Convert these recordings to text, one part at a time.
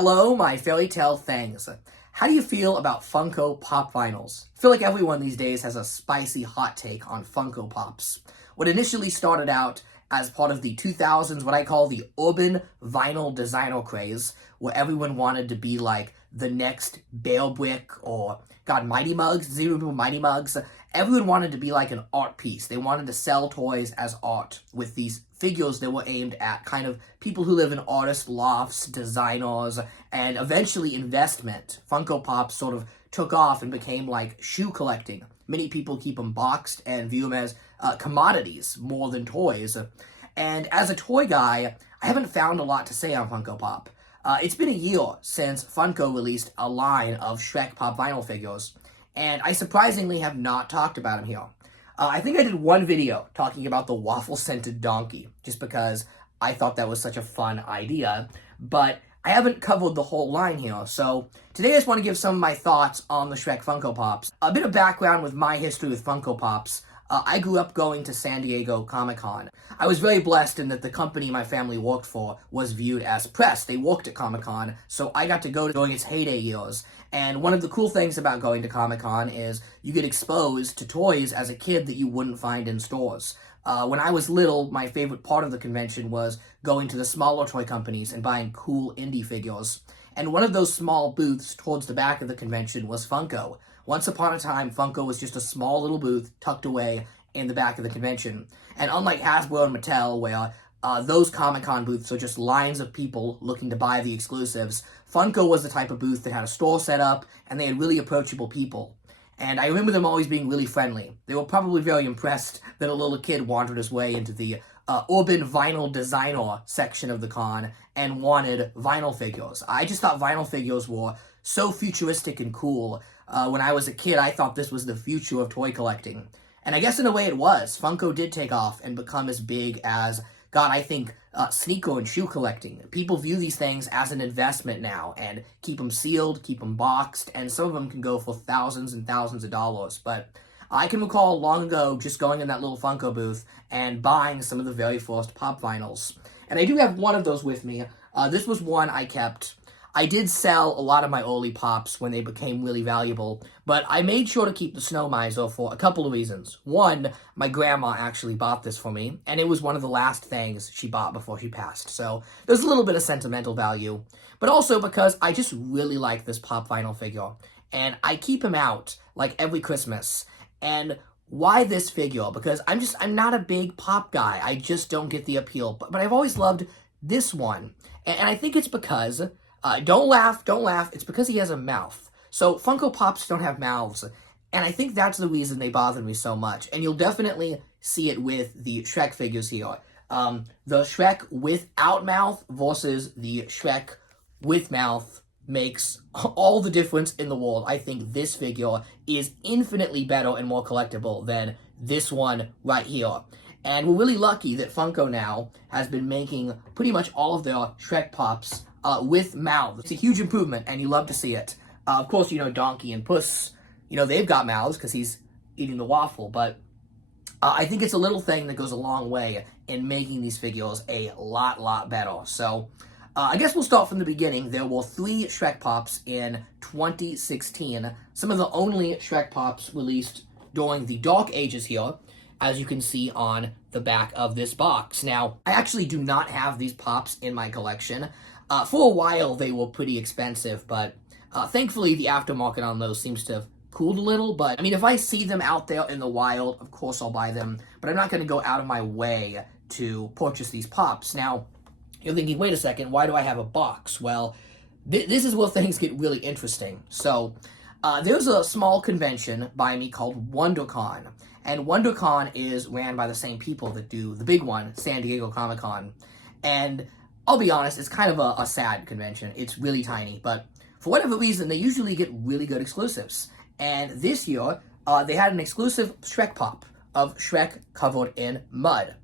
Hello, my fairy tale things. How do you feel about Funko Pop vinyls? I feel like everyone these days has a spicy hot take on Funko Pops. What initially started out as part of the 2000s, what I call the urban vinyl designer craze, where everyone wanted to be like the next Bear Brick or, God, Mighty Mugs, does anyone remember Mighty Mugs? Everyone wanted to be like an art piece. They wanted to sell toys as art with these figures that were aimed at kind of people who live in artist lofts, designers, and eventually investment. Funko Pops sort of took off and became like shoe collecting. Many people keep them boxed and view them as commodities more than toys. And as a toy guy, I haven't found a lot to say on Funko Pop. It's been a year since Funko released a line of Shrek Pop vinyl figures, and I surprisingly have not talked about him here. I think I did one video talking about the waffle-scented donkey, just because I thought that was such a fun idea, but I haven't covered the whole line here, so today I just want to give some of my thoughts on the Shrek Funko Pops. A bit of background with my history with Funko Pops. I grew up going to San Diego Comic-Con. I was very blessed in that the company my family worked for was viewed as press. They worked at Comic-Con, so I got to go during its heyday years. And one of the cool things about going to Comic-Con is you get exposed to toys as a kid that you wouldn't find in stores. When I was little, my favorite part of the convention was going to the smaller toy companies and buying cool indie figures. And one of those small booths towards the back of the convention was Funko. Once upon a time, Funko was just a small little booth tucked away in the back of the convention. And unlike Hasbro and Mattel, where those Comic-Con booths are just lines of people looking to buy the exclusives, Funko was the type of booth that had a store set up, and they had really approachable people. And I remember them always being really friendly. They were probably very impressed that a little kid wandered his way into the urban vinyl designer section of the con and wanted vinyl figures. I just thought vinyl figures were so futuristic and cool. When I was a kid, I thought this was the future of toy collecting. And I guess in a way it was. Funko did take off and become as big as, God, I think, sneaker and shoe collecting. People view these things as an investment now and keep them sealed, keep them boxed, and some of them can go for thousands and thousands of dollars. But I can recall long ago just going in that little Funko booth and buying some of the very first Pop vinyls. And I do have one of those with me. This was one I kept. I did sell a lot of my early Pops when they became really valuable, but I made sure to keep the Snow Miser for a couple of reasons. One, my grandma actually bought this for me, and it was one of the last things she bought before she passed, so there's a little bit of sentimental value. But also because I just really like this Pop vinyl figure, and I keep him out, like, every Christmas. And why this figure? Because I'm not a big Pop guy. I just don't get the appeal, but I've always loved this one. And I think it's because... don't laugh, it's because he has a mouth. So Funko Pops don't have mouths, and I think that's the reason they bother me so much. And you'll definitely see it with the Shrek figures here. The Shrek without mouth versus the Shrek with mouth makes all the difference in the world. I think this figure is infinitely better and more collectible than this one right here. And we're really lucky that Funko now has been making pretty much all of their Shrek Pops with mouths. It's a huge improvement, and you love to see it. Of course, you know, Donkey and Puss, you know, they've got mouths because he's eating the waffle, but I think it's a little thing that goes a long way in making these figures a lot better. So, I guess we'll start from the beginning. There were 3 Shrek Pops in 2016. Some of the only Shrek Pops released during the Dark Ages here, as you can see on the back of this box. Now, I actually do not have these Pops in my collection. For a while, they were pretty expensive, but thankfully, the aftermarket on those seems to have cooled a little. But, I mean, if I see them out there in the wild, of course I'll buy them, but I'm not going to go out of my way to purchase these Pops. Now, you're thinking, wait a second, why do I have a box? Well, this is where things get really interesting. So, there's a small convention by me called WonderCon, and WonderCon is ran by the same people that do the big one, San Diego Comic-Con, and I'll be honest, it's kind of a sad convention. It's really tiny, but for whatever reason, they usually get really good exclusives. And this year, they had an exclusive Shrek Pop of Shrek covered in mud.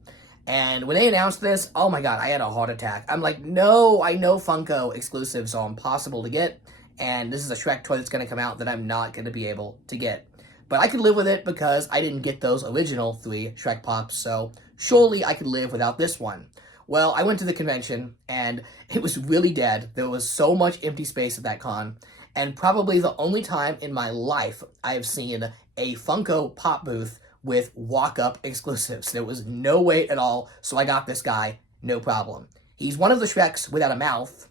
And when they announced this, oh my god, I had a heart attack. I'm like, no, I know Funko exclusives are impossible to get, and this is a Shrek toy that's going to come out that I'm not going to be able to get. But I could live with it because I didn't get those original 3 Shrek Pops, so surely I could live without this one. Well, I went to the convention, and it was really dead. There was so much empty space at that con, and probably the only time in my life I have seen a Funko Pop booth with walk-up exclusives. There was no wait at all, so I got this guy, no problem. He's one of the Shreks without a mouth,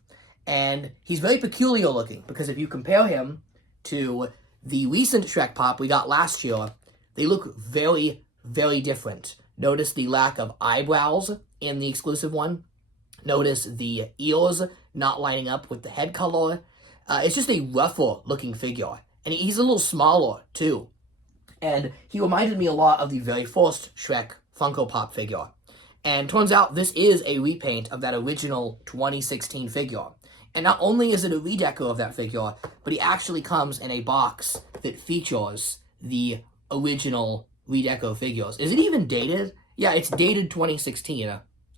and he's very peculiar looking, because if you compare him to the recent Shrek Pop we got last year, they look very, very different. Notice the lack of eyebrows in the exclusive one. Notice the ears not lining up with the head color. It's just a rougher looking figure. And he's a little smaller, too. And he reminded me a lot of the very first Shrek Funko Pop figure. And turns out this is a repaint of that original 2016 figure. And not only is it a redeco of that figure, but he actually comes in a box that features the original redeco figures. Is it even dated? Yeah, it's dated 2016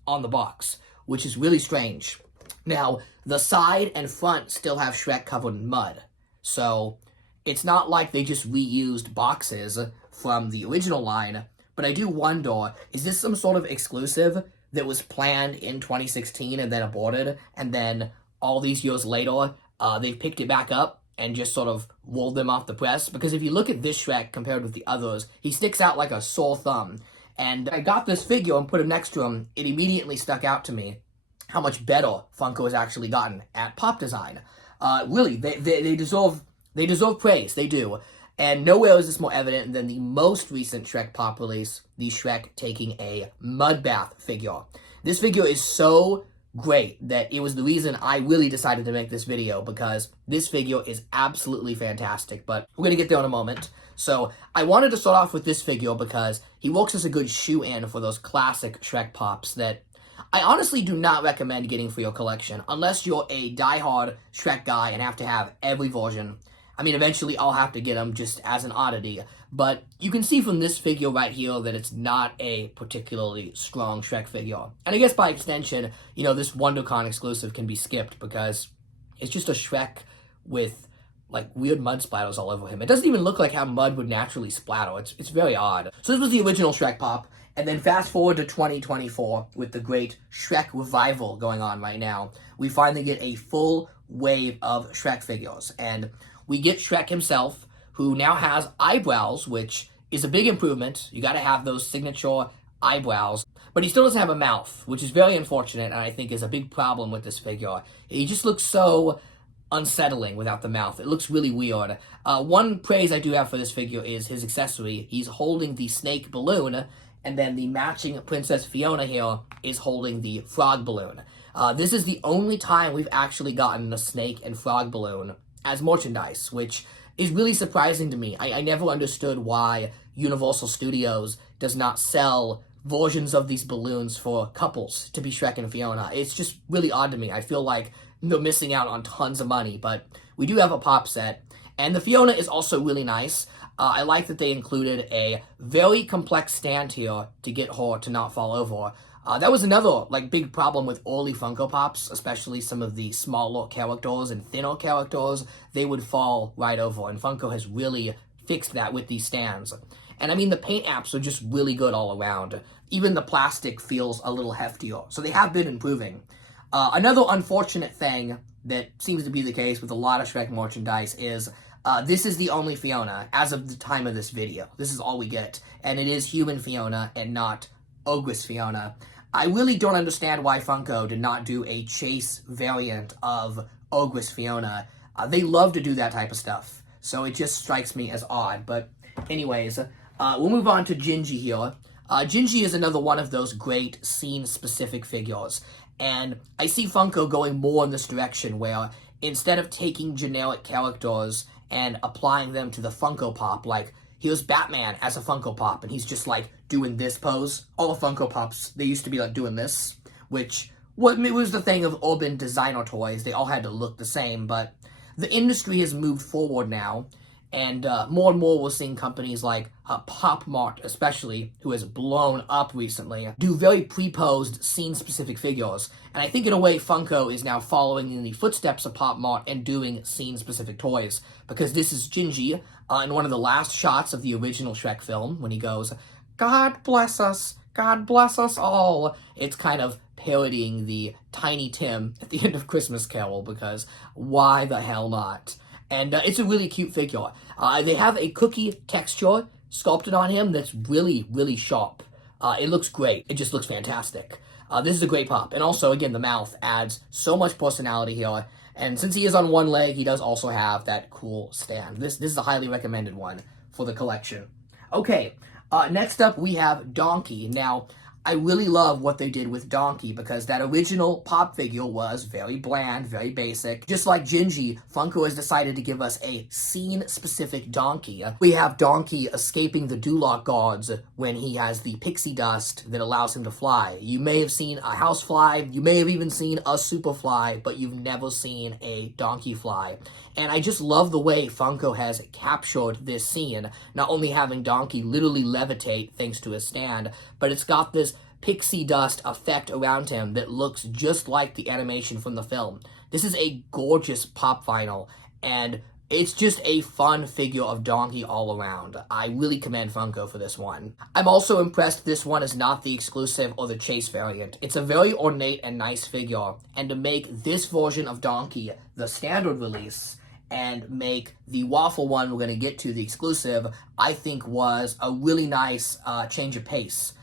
on the box, which is really strange. Now, the side and front still have Shrek covered in mud. So, it's not like they just reused boxes from the original line, but I do wonder, is this some sort of exclusive that was planned in 2016 and then aborted, and then all these years later, they've picked it back up and just sort of rolled them off the press? Because if you look at this Shrek compared with the others, he sticks out like a sore thumb. And I got this figure and put him next to him, it immediately stuck out to me how much better Funko has actually gotten at pop design. Really, they deserve praise, they do. And nowhere is this more evident than the most recent Shrek Pop release, the Shrek taking a mud bath figure. This figure is so great that it was the reason I really decided to make this video, because this figure is absolutely fantastic, but we're going to get there in a moment. So I wanted to start off with this figure because he works as a good shoe-in for those classic Shrek Pops that I honestly do not recommend getting for your collection, unless you're a die-hard Shrek guy and have to have every version. I mean, eventually I'll have to get them just as an oddity, but you can see from this figure right here that it's not a particularly strong Shrek figure. And I guess by extension, you know, this WonderCon exclusive can be skipped because it's just a Shrek with, like, weird mud splatters all over him. It doesn't even look like how mud would naturally splatter. It's very odd. So this was the original Shrek Pop, and then fast forward to 2024 with the great Shrek revival going on right now. We finally get a full wave of Shrek figures, and we get Shrek himself, who now has eyebrows, which is a big improvement. You gotta have those signature eyebrows. But he still doesn't have a mouth, which is very unfortunate, and I think is a big problem with this figure. He just looks so unsettling without the mouth. It looks really weird. One praise I do have for this figure is his accessory. He's holding the snake balloon, and then the matching Princess Fiona here is holding the frog balloon. This is the only time we've actually gotten a snake and frog balloon as merchandise, which is really surprising to me. I never understood why Universal Studios does not sell versions of these balloons for couples to be Shrek and Fiona. It's just really odd to me. I feel like they're missing out on tons of money, but we do have a pop set, and the Fiona is also really nice. I like that they included a very complex stand here to get her to not fall over. That was another, big problem with early Funko Pops, especially some of the smaller characters and thinner characters. They would fall right over, and Funko has really fixed that with these stands. And I mean, the paint apps are just really good all around. Even the plastic feels a little heftier, so they have been improving. Another unfortunate thing that seems to be the case with a lot of Shrek merchandise is this is the only Fiona as of the time of this video. This is all we get, and it is human Fiona and not Ogress Fiona. I really don't understand why Funko did not do a chase variant of Ogress Fiona. They love to do that type of stuff, so it just strikes me as odd. But anyways, we'll move on to Gingy here. Gingy is another one of those great scene-specific figures, and I see Funko going more in this direction where instead of taking generic characters and applying them to the Funko Pop, like here's Batman as a Funko Pop, and he's just doing this pose. All the Funko Pops, they used to be doing this, which it was the thing of urban designer toys. They all had to look the same, but the industry has moved forward now, and more we're seeing companies like Pop Mart, especially, who has blown up recently, do very pre-posed scene-specific figures. And I think in a way Funko is now following in the footsteps of Pop Mart and doing scene-specific toys, because this is Gingy in one of the last shots of the original Shrek film when he goes, God bless us all. It's kind of parodying the Tiny Tim at the end of Christmas Carol, because why the hell not? And it's a really cute figure. They have a cookie texture sculpted on him that's really, really sharp. It looks great. It just looks fantastic. This is a great pop. And also, again, the mouth adds so much personality here. And since he is on one leg, he does also have that cool stand. This is a highly recommended one for the collection. Okay, next up we have Donkey. Now, I really love what they did with Donkey, because that original pop figure was very bland, very basic. Just like Gingy, Funko has decided to give us a scene-specific Donkey. We have Donkey escaping the Duloc guards when he has the pixie dust that allows him to fly. You may have seen a housefly, you may have even seen a superfly, but you've never seen a Donkey fly. And I just love the way Funko has captured this scene, not only having Donkey literally levitate thanks to his stand, but it's got this pixie dust effect around him that looks just like the animation from the film. This is a gorgeous pop vinyl, and it's just a fun figure of Donkey all around. I really commend Funko for this one. I'm also impressed this one is not the exclusive or the chase variant. It's a very ornate and nice figure, and to make this version of Donkey the standard release and make the waffle one we're going to get to the exclusive, I think was a really nice change of pace.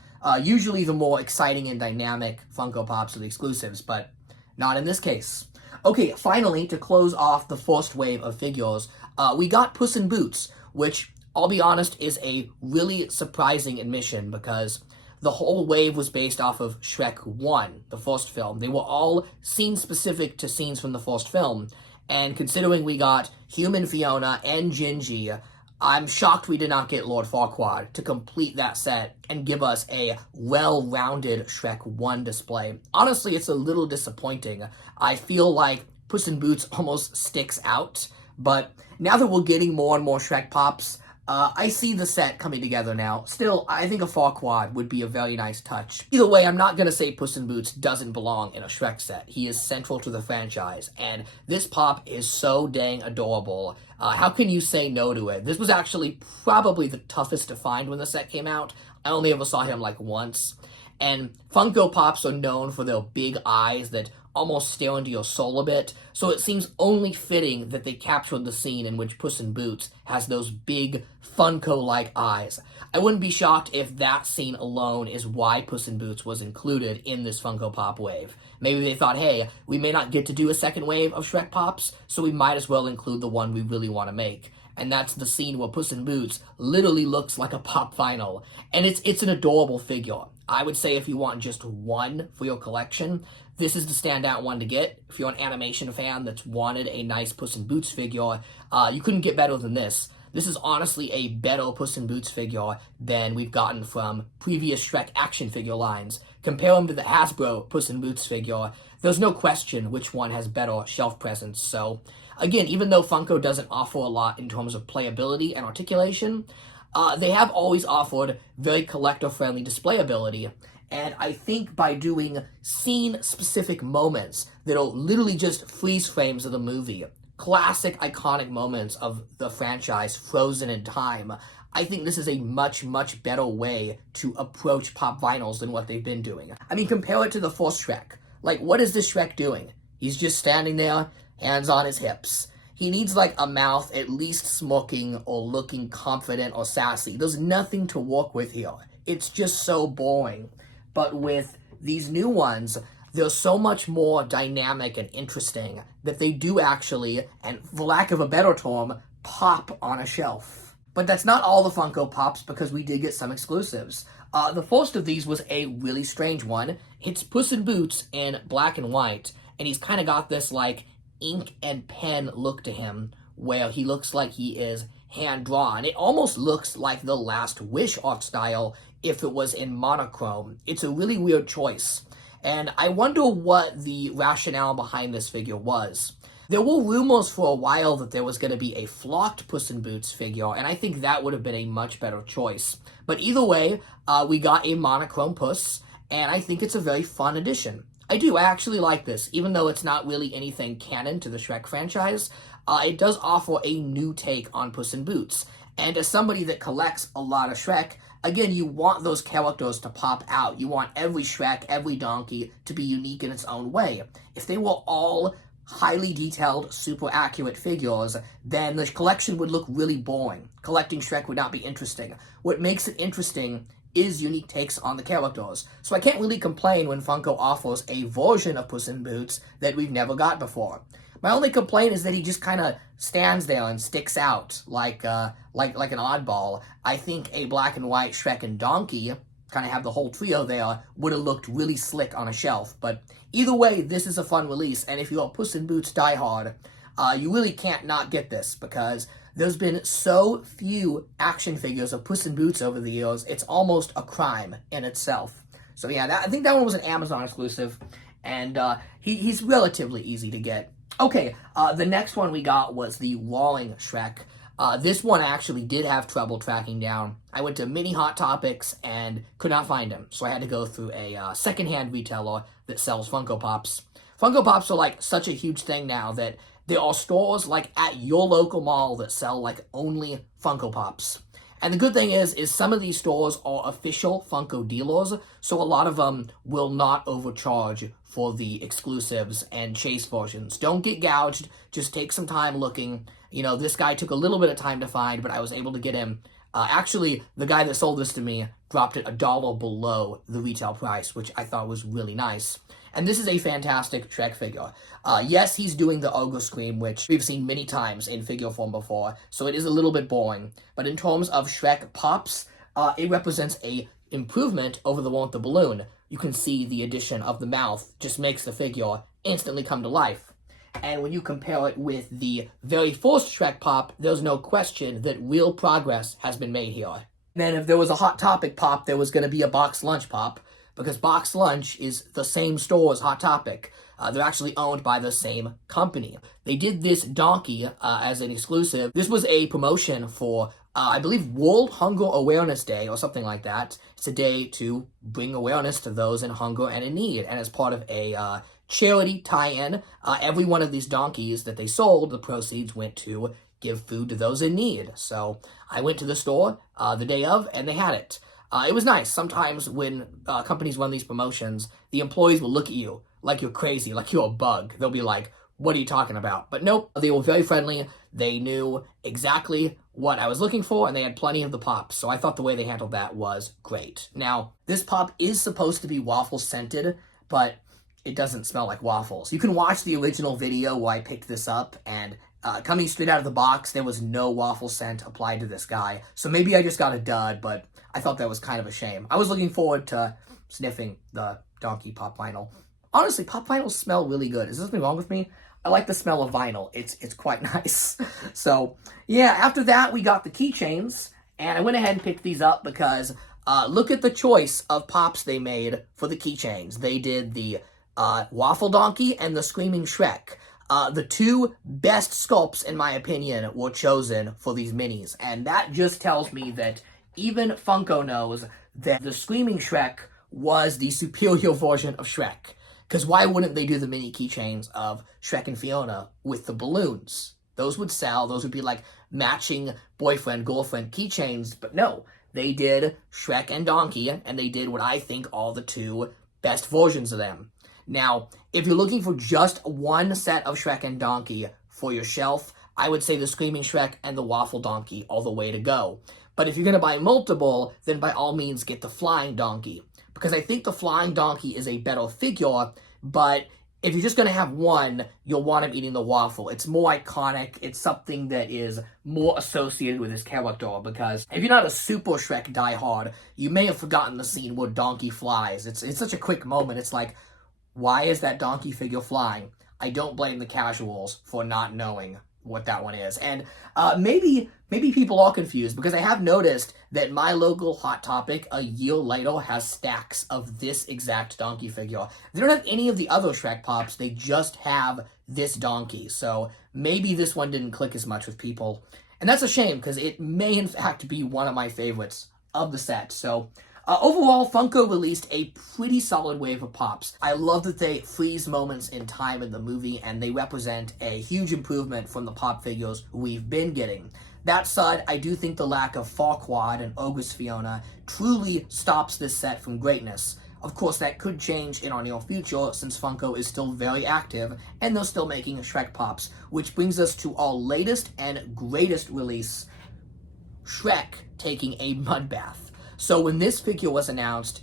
Usually the more exciting and dynamic Funko Pops are the exclusives, but not in this case. Okay, finally, to close off the first wave of figures, we got Puss in Boots, which, I'll be honest, is a really surprising admission, because the whole wave was based off of Shrek 1, the first film. They were all scene-specific to scenes from the first film, and considering we got Human Fiona and Gingy, I'm shocked we did not get Lord Farquaad to complete that set and give us a well-rounded Shrek 1 display. Honestly, it's a little disappointing. I feel like Puss in Boots almost sticks out, but now that we're getting more and more Shrek Pops, I see the set coming together now. Still, I think a Farquaad would be a very nice touch. Either way, I'm not going to say Puss in Boots doesn't belong in a Shrek set. He is central to the franchise, and this pop is so dang adorable. How can you say no to it? This was actually probably the toughest to find when the set came out. I only ever saw him like once. And Funko Pops are known for their big eyes that almost stare into your soul a bit, so it seems only fitting that they captured the scene in which Puss in Boots has those big, Funko-like eyes. I wouldn't be shocked if that scene alone is why Puss in Boots was included in this Funko Pop wave. Maybe they thought, hey, we may not get to do a second wave of Shrek Pops, so we might as well include the one we really want to make. And that's the scene where Puss in Boots literally looks like a pop vinyl. And it's an adorable figure. I would say if you want just one for your collection, this is the standout one to get. If you're an animation fan that's wanted a nice Puss in Boots figure, you couldn't get better than this. This is honestly a better Puss in Boots figure than we've gotten from previous Shrek action figure lines. Compare them to the Hasbro Puss in Boots figure, there's no question which one has better shelf presence. So, again, even though Funko doesn't offer a lot in terms of playability and articulation, they have always offered very collector-friendly displayability. And I think by doing scene-specific moments that'll literally just freeze frames of the movie, classic, iconic moments of the franchise frozen in time, I think this is a much, much better way to approach pop vinyls than what they've been doing. I mean, compare it to the first Shrek. Like, what is this Shrek doing? He's just standing there, hands on his hips. He needs, like, a mouth at least smirking or looking confident or sassy. There's nothing to work with here. It's just so boring. But with these new ones, they're so much more dynamic and interesting that they do actually, and for lack of a better term, pop on a shelf. But that's not all the Funko Pops, because we did get some exclusives. The first of these was a really strange one. It's Puss in Boots in black and white, and he's kind of got this, like, ink and pen look to him, where he looks like he is hand-drawn. It almost looks like the Last Wish art style if it was in monochrome. It's a really weird choice, and I wonder what the rationale behind this figure was. There were rumors for a while that there was going to be a flocked Puss in Boots figure, and I think that would have been a much better choice. But either way, we got a monochrome Puss, and I think it's a very fun addition. I actually like this, even though it's not really anything canon to the Shrek franchise. It does offer a new take on Puss in Boots, and as somebody that collects a lot of Shrek, again, you want those characters to pop out. You want every Shrek, every donkey to be unique in its own way. If they were all highly detailed, super accurate figures, then the collection would look really boring. Collecting Shrek would not be interesting. What makes it interesting is unique takes on the characters. So I can't really complain when Funko offers a version of Puss in Boots that we've never got before. My only complaint is that he just kind of stands there and sticks out like an oddball. I think a black and white Shrek and Donkey, kind of have the whole trio there, would have looked really slick on a shelf. But either way, this is a fun release, and if you're a Puss in Boots diehard, you really can't not get this, because there's been so few action figures of Puss in Boots over the years, it's almost a crime in itself. So yeah, I think that one was an Amazon exclusive, and he's relatively easy to get. Okay, the next one we got was the Roaring Shrek. This one actually did have trouble tracking down. I went to many Hot Topics and could not find him, so I had to go through a secondhand retailer that sells Funko Pops. Funko Pops are like such a huge thing now that there are stores like at your local mall that sell like only Funko Pops. And the good thing is some of these stores are official Funko dealers, so a lot of them will not overcharge for the exclusives and chase versions. Don't get gouged, just take some time looking. You know, this guy took a little bit of time to find, but I was able to get him. Actually, the guy that sold this to me dropped it $1 below the retail price, which I thought was really nice. And this is a fantastic Shrek figure. Yes, he's doing the ogre scream, which we've seen many times in figure form before, so it is a little bit boring. But in terms of Shrek Pops, it represents a improvement over the one with the balloon. You can see the addition of the mouth just makes the figure instantly come to life. And when you compare it with the very first Shrek Pop, there's no question that real progress has been made here. And then if there was a Hot Topic Pop, there was going to be a Box Lunch Pop, because Box Lunch is the same store as Hot Topic. They're actually owned by the same company. They did this donkey as an exclusive. This was a promotion for, I believe, World Hunger Awareness Day or something like that. It's a day to bring awareness to those in hunger and in need. And as part of a charity tie-in, every one of these donkeys that they sold, the proceeds went to give food to those in need. So I went to the store the day of, and they had it. It was nice. Sometimes when companies run these promotions, the employees will look at you like you're crazy, like you're a bug. They'll be like, what are you talking about? But nope, they were very friendly. They knew exactly what I was looking for, and they had plenty of the pops. So I thought the way they handled that was great. Now, this pop is supposed to be waffle scented, but it doesn't smell like waffles. You can watch the original video where I picked this up, and coming straight out of the box, there was no waffle scent applied to this guy. So maybe I just got a dud, but I thought that was kind of a shame. I was looking forward to sniffing the donkey pop vinyl. Honestly, pop vinyls smell really good. Is there something wrong with me? I like the smell of vinyl. It's quite nice. So, yeah, after that, we got the keychains, and I went ahead and picked these up because look at the choice of pops they made for the keychains. They did the Waffle Donkey and the Screaming Shrek. The two best sculpts, in my opinion, were chosen for these minis, and that just tells me that even Funko knows that the Screaming Shrek was the superior version of Shrek. Because why wouldn't they do the mini keychains of Shrek and Fiona with the balloons? Those would sell. Those would be like matching boyfriend-girlfriend keychains. But no, they did Shrek and Donkey, and they did what I think are the two best versions of them. Now, if you're looking for just one set of Shrek and Donkey for your shelf, I would say the Screaming Shrek and the Waffle Donkey are the way to go. But if you're going to buy multiple, then by all means get the Flying Donkey. Because I think the Flying Donkey is a better figure, but if you're just going to have one, you'll want him eating the waffle. It's more iconic. It's something that is more associated with his character, because if you're not a super Shrek diehard, you may have forgotten the scene where Donkey flies. It's such a quick moment. It's like, why is that donkey figure flying? I don't blame the casuals for not knowing what that one is. And maybe people are confused, because I have noticed that my local Hot Topic a year later has stacks of this exact donkey figure. They don't have any of the other Shrek Pops, they just have this donkey. So maybe this one didn't click as much with people. And that's a shame, because it may in fact be one of my favorites of the set. So overall, Funko released a pretty solid wave of pops. I love that they freeze moments in time in the movie, and they represent a huge improvement from the pop figures we've been getting. That said, I do think the lack of Farquaad and Ogress Fiona truly stops this set from greatness. Of course, that could change in our near future, since Funko is still very active, and they're still making Shrek Pops, which brings us to our latest and greatest release, Shrek taking a mud bath. So when this figure was announced,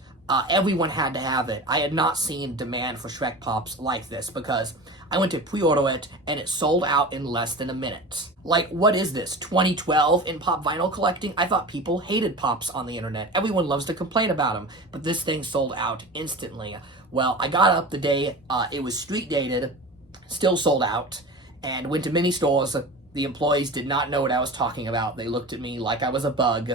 everyone had to have it. I had not seen demand for Shrek Pops like this, because I went to pre-order it, and it sold out in less than a minute. Like, what is this, 2012 in pop vinyl collecting? I thought people hated Pops on the internet. Everyone loves to complain about them, but this thing sold out instantly. Well, I got up the day it was street dated, still sold out, and went to many stores. The employees did not know what I was talking about. They looked at me like I was a bug.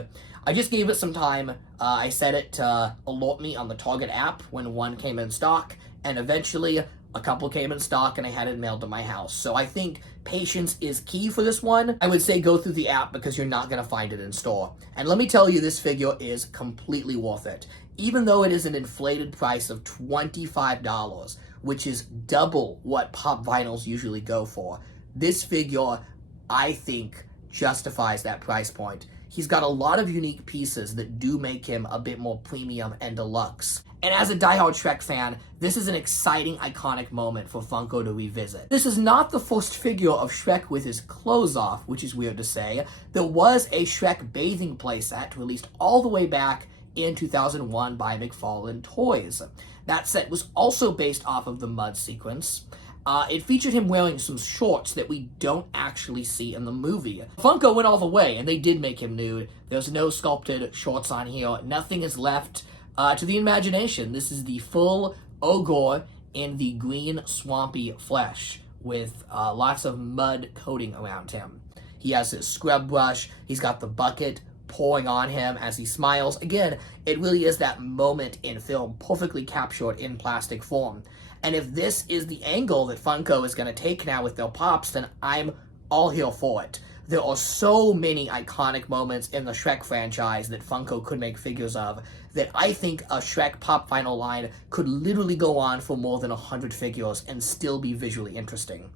I just gave it some time. I set it to alert me on the Target app when one came in stock, and eventually a couple came in stock and I had it mailed to my house. So I think patience is key for this one. I would say go through the app because you're not going to find it in store. And let me tell you, this figure is completely worth it. Even though it is an inflated price of $25, which is double what pop vinyls usually go for, this figure, I think, justifies that price point. He's got a lot of unique pieces that do make him a bit more premium and deluxe. And as a diehard Shrek fan, this is an exciting, iconic moment for Funko to revisit. This is not the first figure of Shrek with his clothes off, which is weird to say. There was a Shrek Bathing playset released all the way back in 2001 by McFarlane Toys. That set was also based off of the mud sequence. It featured him wearing some shorts that we don't actually see in the movie. Funko went all the way, and they did make him nude. There's no sculpted shorts on here. Nothing is left to the imagination. This is the full ogre in the green swampy flesh with lots of mud coating around him. He has his scrub brush. He's got the bucket pouring on him as he smiles. Again, it really is that moment in film perfectly captured in plastic form. And if this is the angle that Funko is going to take now with their Pops, then I'm all here for it. There are so many iconic moments in the Shrek franchise that Funko could make figures of that I think a Shrek Pop vinyl line could literally go on for more than 100 figures and still be visually interesting.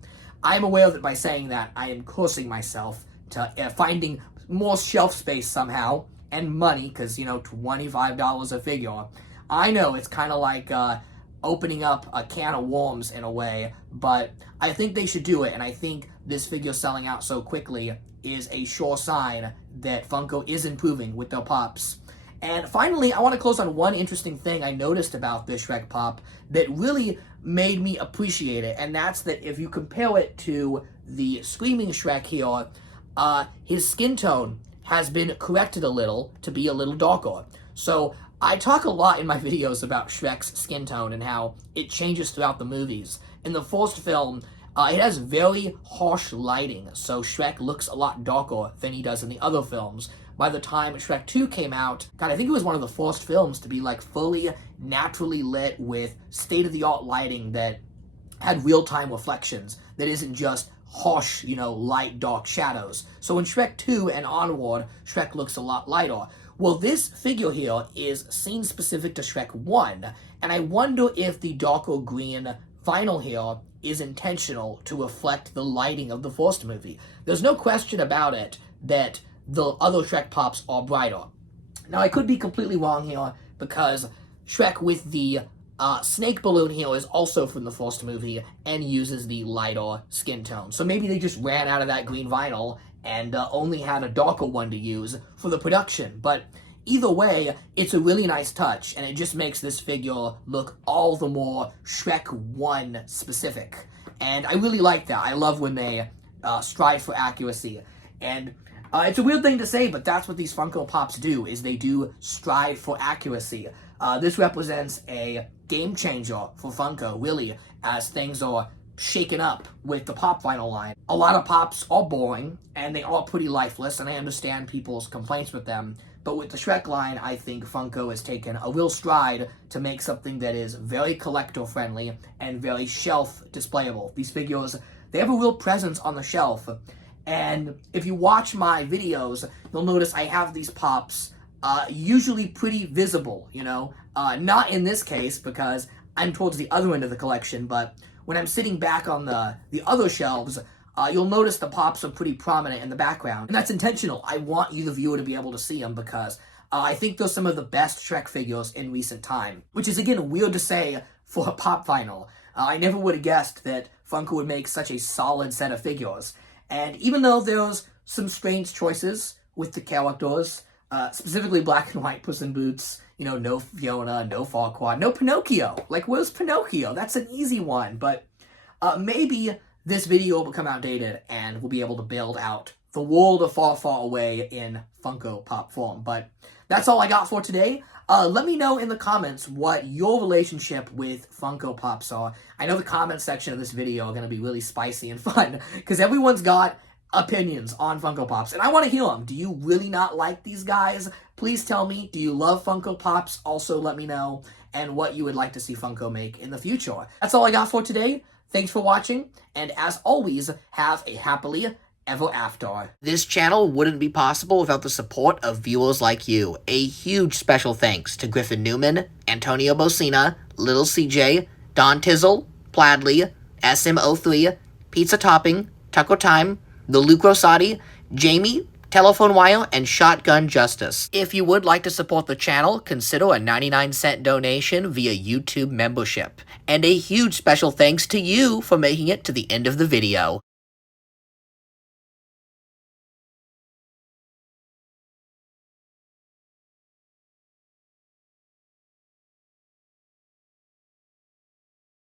I'm aware that by saying that, I am cursing myself to finding more shelf space somehow, and money, because, you know, $25 a figure. I know it's kind of like opening up a can of worms in a way, but I think they should do it, and I think this figure selling out so quickly is a sure sign that Funko is improving with their Pops. And finally, I want to close on one interesting thing I noticed about this Shrek Pop that really made me appreciate it, and that's that if you compare it to the Screaming Shrek here, his skin tone has been corrected a little to be a little darker. So I talk a lot in my videos about Shrek's skin tone and how it changes throughout the movies. In the first film, it has very harsh lighting, so Shrek looks a lot darker than he does in the other films. By the time Shrek 2 came out, God, I think it was one of the first films to be like fully naturally lit with state-of-the-art lighting that had real-time reflections, that isn't just harsh, you know, light, dark shadows. So in Shrek 2 and onward, Shrek looks a lot lighter. Well, this figure here is scene specific to Shrek 1, and I wonder if the darker green vinyl here is intentional to reflect the lighting of the first movie. There's no question about it that the other Shrek Pops are brighter. Now, I could be completely wrong here, because Shrek with the snake balloon here is also from the first movie and uses the lighter skin tone. So maybe they just ran out of that green vinyl and only had a darker one to use for the production. But either way, it's a really nice touch, and it just makes this figure look all the more Shrek 1 specific. And I really like that. I love when they strive for accuracy. And it's a weird thing to say, but that's what these Funko Pops do, is they do strive for accuracy. This represents a game changer for Funko, really, as things are shaken up with the Pop vinyl line. A lot of Pops are boring, and they are pretty lifeless, and I understand people's complaints with them, but with the Shrek line, I think Funko has taken a real stride to make something that is very collector-friendly and very shelf-displayable. These figures, they have a real presence on the shelf, and if you watch my videos, you'll notice I have these Pops usually pretty visible, you know? Not in this case, because I'm towards the other end of the collection, but when I'm sitting back on the other shelves, you'll notice the pops are pretty prominent in the background. And that's intentional. I want you, the viewer, to be able to see them because I think they're some of the best Shrek figures in recent time. Which is, again, weird to say for a pop vinyl. I never would have guessed that Funko would make such a solid set of figures. And even though there's some strange choices with the characters, specifically black and white Puss in Boots, you know, no Fiona, no Farquaad, no Pinocchio. Like, where's Pinocchio? That's an easy one, but maybe this video will become outdated and we'll be able to build out the world of Far, Far Away in Funko Pop form. But that's all I got for today. Let me know in the comments what your relationship with Funko Pops are. I know the comment section of this video are going to be really spicy and fun because everyone's got opinions on Funko Pops, and I want to hear them. Do you really not like these guys? Please tell me. Do you love Funko Pops? Also, let me know, and what you would like to see Funko make in the future. That's all I got for today. Thanks for watching, and as always, have a happily ever after. This channel wouldn't be possible without the support of viewers like you. A huge special thanks to Griffin Newman, Antonio Bocina, Little CJ, Don Tizzle, Pladley, SM03, Pizza Topping, Taco Time, the Luke Rosati, Jamie, Telephone Wire, and Shotgun Justice. If you would like to support the channel, consider a 99-cent donation via YouTube membership. And a huge special thanks to you for making it to the end of the video.